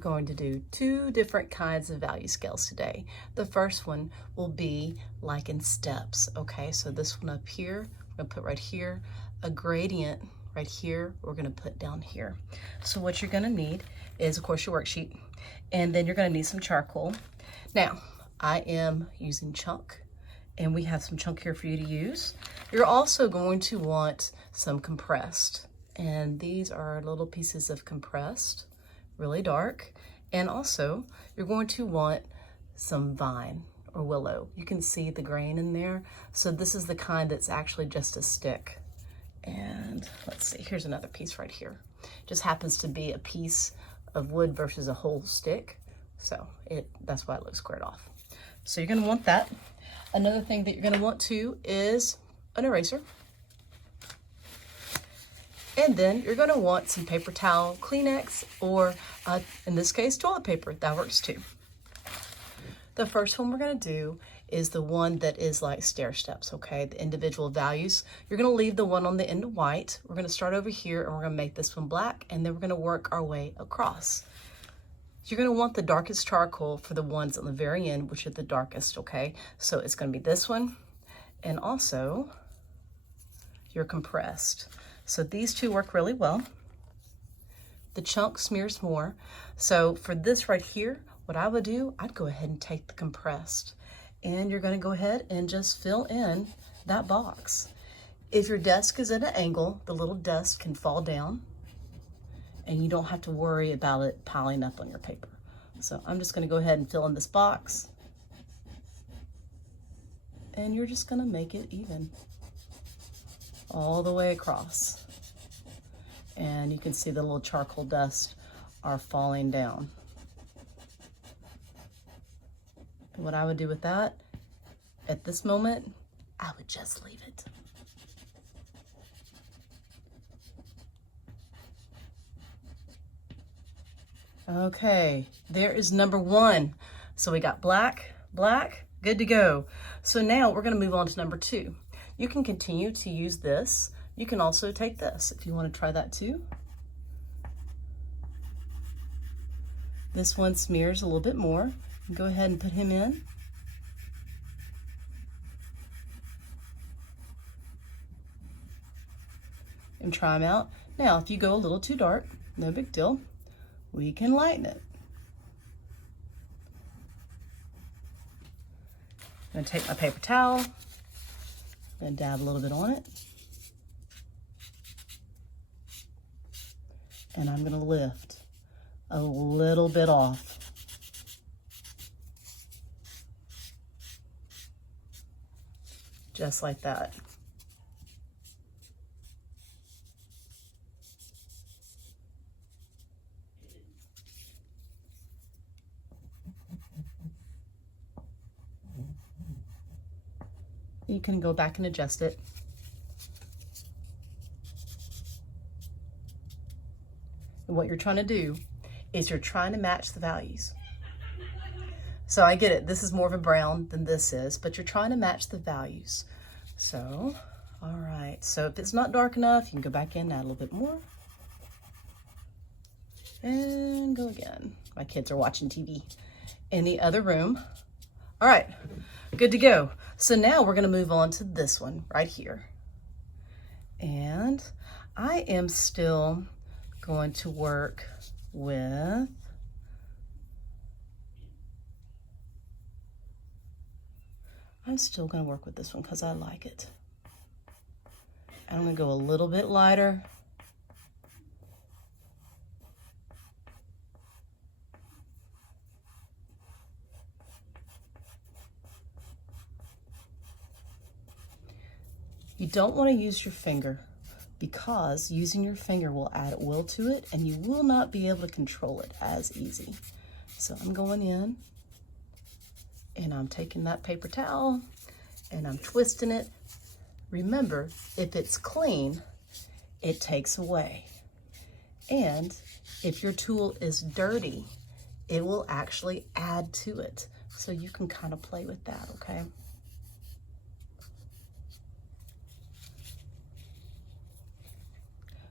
going to do two different kinds of value scales today. The first one will be like in steps, okay? So this one up here, we're gonna put right here, a gradient right here, we're gonna put down here. So what you're gonna need is, of course, your worksheet, and then you're gonna need some charcoal. Now, I am using chunk, and we have some chunk here for you to use. You're also going to want some compressed, and these are little pieces of compressed, really dark. And also, you're going to want some vine or willow. You can see the grain in there. So this is the kind that's actually just a stick. And let's see, here's another piece right here. Just happens to be a piece of wood versus a whole stick. So that's why it looks squared off. So you're gonna want that. Another thing that you're gonna want too is an eraser. And then you're gonna want some paper towel, Kleenex, or in this case, toilet paper. That works too. The first one we're gonna do is the one that is like stair steps, okay? The individual values. You're gonna leave the one on the end white. We're gonna start over here and we're gonna make this one black, and then we're gonna work our way across. You're gonna want the darkest charcoal for the ones on the very end, which are the darkest, okay? So it's gonna be this one, and also your compressed. So these two work really well. The chunk smears more. So for this right here, what I would do, I'd go ahead and take the compressed, and you're gonna go ahead and just fill in that box. If your desk is at an angle, the little dust can fall down, and you don't have to worry about it piling up on your paper. So I'm just gonna go ahead and fill in this box, and you're just gonna make it even all the way across. And you can see the little charcoal dust are falling down. And what I would do with that, at this moment, I would just leave it. Okay, there is number one. So we got black, black, good to go. So now we're gonna move on to number two. You can continue to use this. You can also take this if you want to try that too. This one smears a little bit more. Go ahead and put him in. And try him out. Now, if you go a little too dark, no big deal. We can lighten it. I'm gonna take my paper towel. I'm gonna dab a little bit on it. And I'm gonna lift a little bit off. Just like that. You can go back and adjust it. And what you're trying to do is you're trying to match the values. So I get it, this is more of a brown than this is, but you're trying to match the values. So, all right, so if it's not dark enough, you can go back in, add a little bit more. And go again. My kids are watching TV in the other room. All right, good to go. So now we're gonna move on to this one right here. And I am still going to work with this one because I like it. I'm gonna go a little bit lighter. You don't want to use your finger because using your finger will add will to it and you will not be able to control it as easy. So I'm going in and I'm taking that paper towel and I'm twisting it. Remember, if it's clean, it takes away. And if your tool is dirty, it will actually add to it. So you can kind of play with that, okay?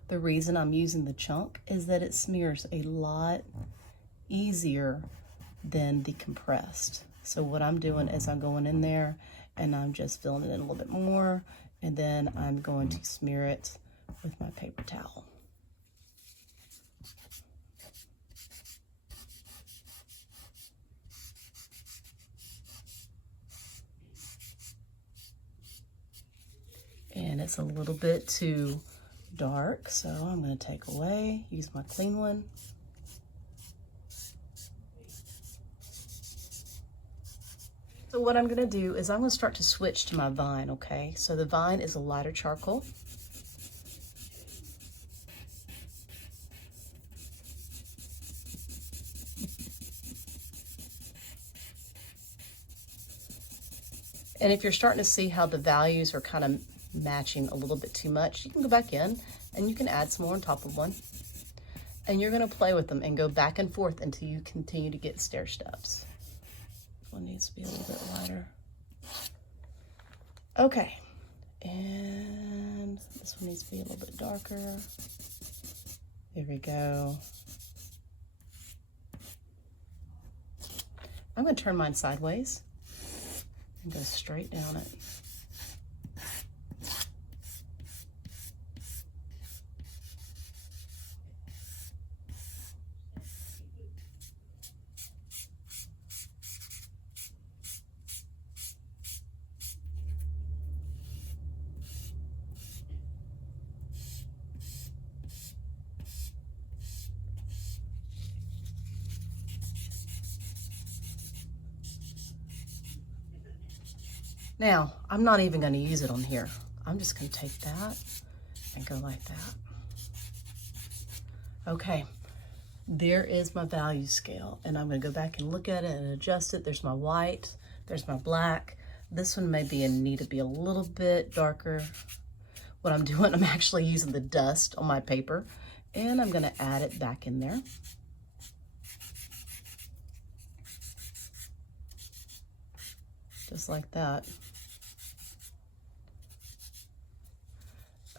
The reason I'm using the chunk is that it smears a lot easier than the compressed. So what I'm doing is I'm going in there and I'm just filling it in a little bit more, and then I'm going to smear it with my paper towel. And it's a little bit too dark, so I'm going to take away, use my clean one. So what I'm going to do is I'm going to start to switch to my vine, okay? So the vine is a lighter charcoal. And if you're starting to see how the values are kind of matching a little bit too much, you can go back in and you can add some more on top of one. And you're going to play with them and go back and forth until you continue to get stair steps. One needs to be a little bit lighter. Okay, and this one needs to be a little bit darker. There we go. I'm going to turn mine sideways and go straight down it. Now, I'm not even going to use it on here. I'm just going to take that and go like that. Okay, there is my value scale, and I'm going to go back and look at it and adjust it. There's my white, there's my black. This one may need to be a little bit darker. What I'm doing, I'm actually using the dust on my paper, and I'm going to add it back in there. Just like that.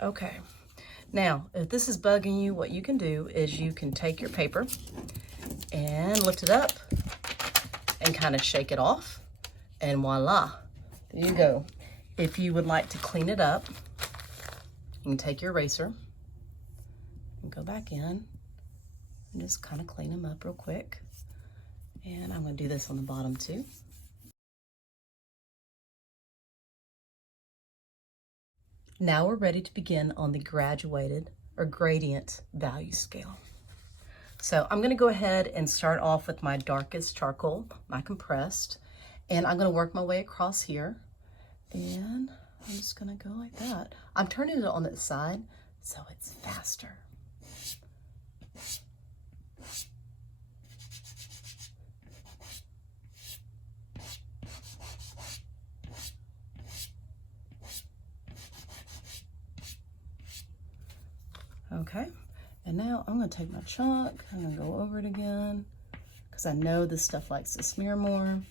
Okay, now if this is bugging you, what you can do is you can take your paper and lift it up and kind of shake it off, and voila, there you go. If you would like to clean it up, you can take your eraser and go back in and just kind of clean them up real quick. And I'm going to do this on the bottom too. Now we're ready to begin on the graduated or gradient value scale. So I'm going to go ahead and start off with my darkest charcoal, my compressed, and I'm going to work my way across here, and I'm just going to go like that. I'm turning it on its side so it's faster. Okay, and now I'm going to take my chalk, I'm going to go over it again, because I know this stuff likes to smear more.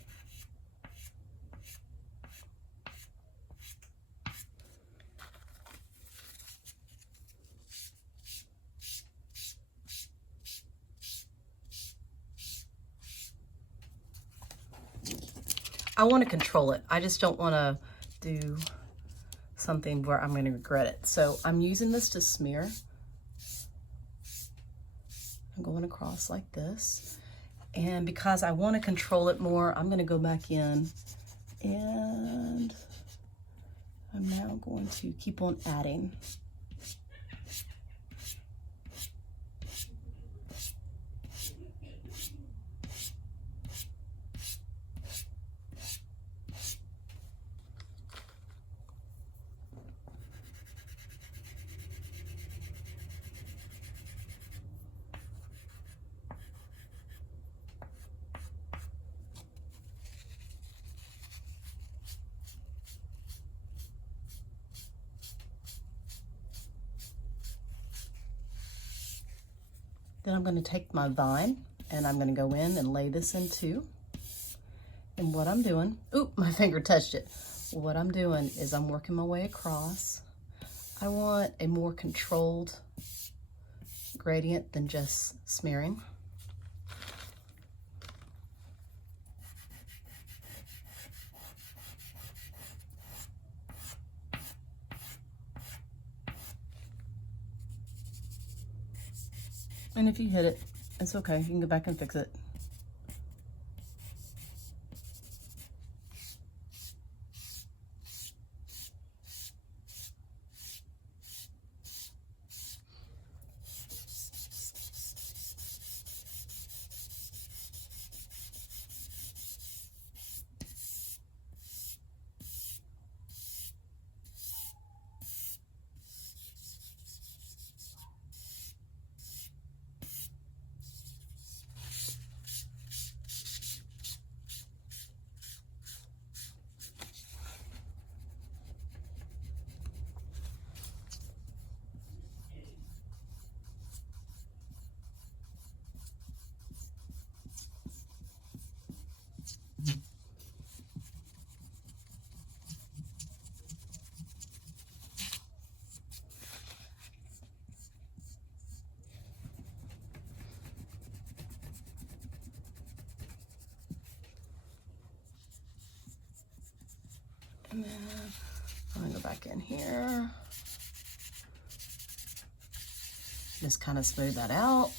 I want to control it. I just don't want to do something where I'm going to regret it. So I'm using this to smear. I'm going across like this. And because I want to control it more, I'm going to go back in, and I'm now going to keep on adding. Then I'm going to take my vine and I'm going to go in and lay this in too. And what I'm doing, oop, my finger touched it. What I'm doing is I'm working my way across. I want a more controlled gradient than just smearing. And if you hit it, it's okay. You can go back and fix it. And then I'm gonna go back in here. Just kind of smooth that out.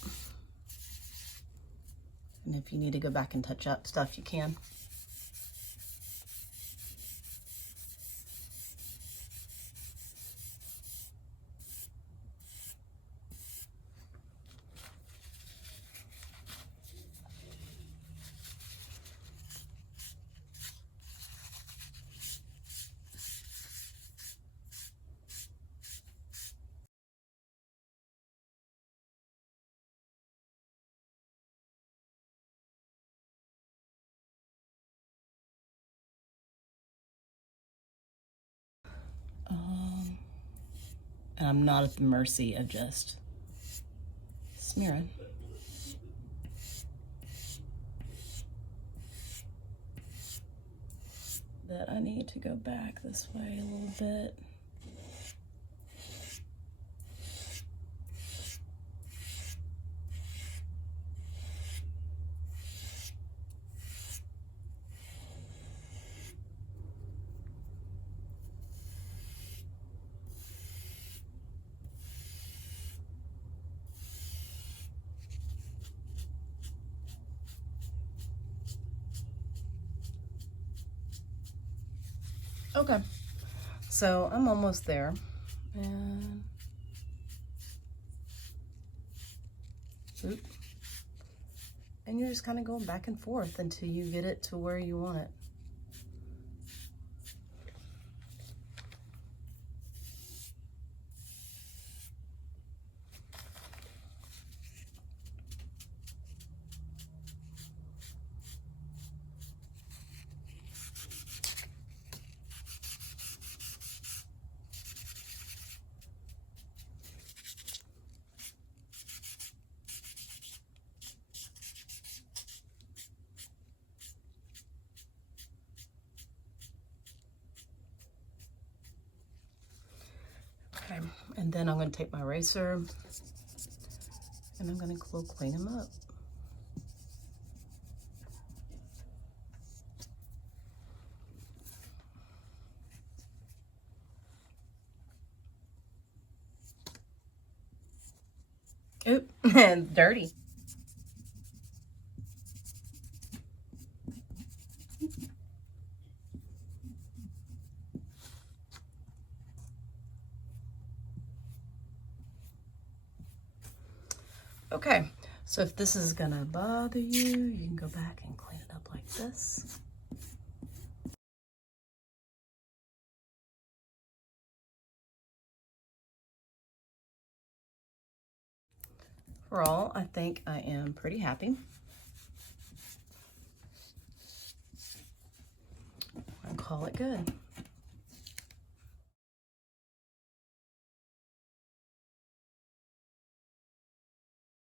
And if you need to go back and touch up stuff, you can. And I'm not at the mercy of just smearing. That I need to go back this way a little bit. Okay, so I'm almost there, and and you're just kind of going back and forth until you get it to where you want it. Okay, and then I'm going to take my eraser and I'm going to go clean them up. Oop, and dirty. Okay, so if this is gonna bother you, you can go back and clean it up like this. Overall, I think I am pretty happy. I'll call it good.